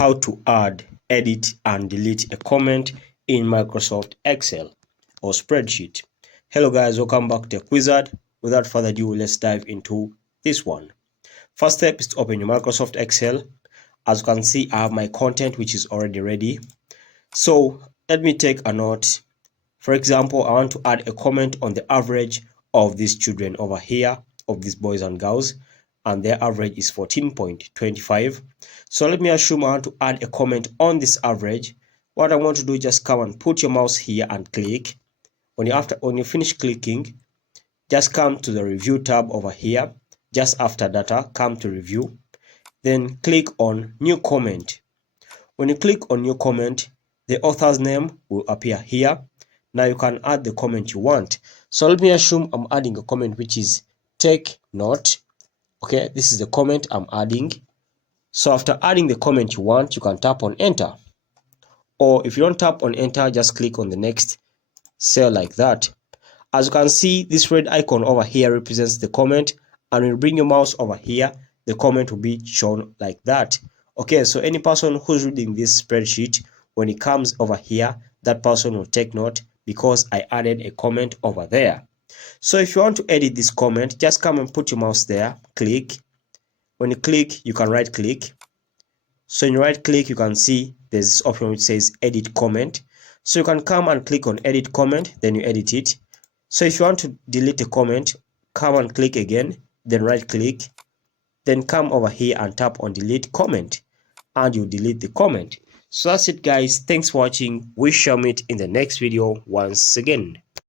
how to add, edit, and delete a comment in Microsoft Excel or spreadsheet. Hello guys, welcome back to TechWizard. Without further ado, let's dive into this one. First step is to open your Microsoft Excel. As you can see, I have my content which is already ready. So let me take a note. For example, I want to add a comment on the average of these children over here, of these boys and girls, and their average is 14.25. So let me assume I want to add a comment on this average. What I want to do is just come and put your mouse here and click. When you finish clicking, just come to the review tab over here. Just after data, come to review. Then click on new comment. When you click on new comment, the author's name will appear here. Now you can add the comment you want. So let me assume I'm adding a comment which is take note. Okay, this is the comment I'm adding. So after adding the comment you want, you can tap on enter. Or if you don't tap on enter, just click on the next cell like that. As you can see, this red icon over here represents the comment, and when you bring your mouse over here, the comment will be shown like that. Okay, so any person who's reading this spreadsheet, when it comes over here, that person will take note because I added a comment over there. So if you want to edit this comment, just come and put your mouse there, click. When you click, you can right click. So in right click, you can see there's this option which says edit comment. So you can come and click on edit comment, then you edit it. So if you want to delete a comment, come and click again, then right click, then come over here and tap on delete comment, and you delete the comment. So that's it guys. Thanks for watching. We shall meet in the next video once again.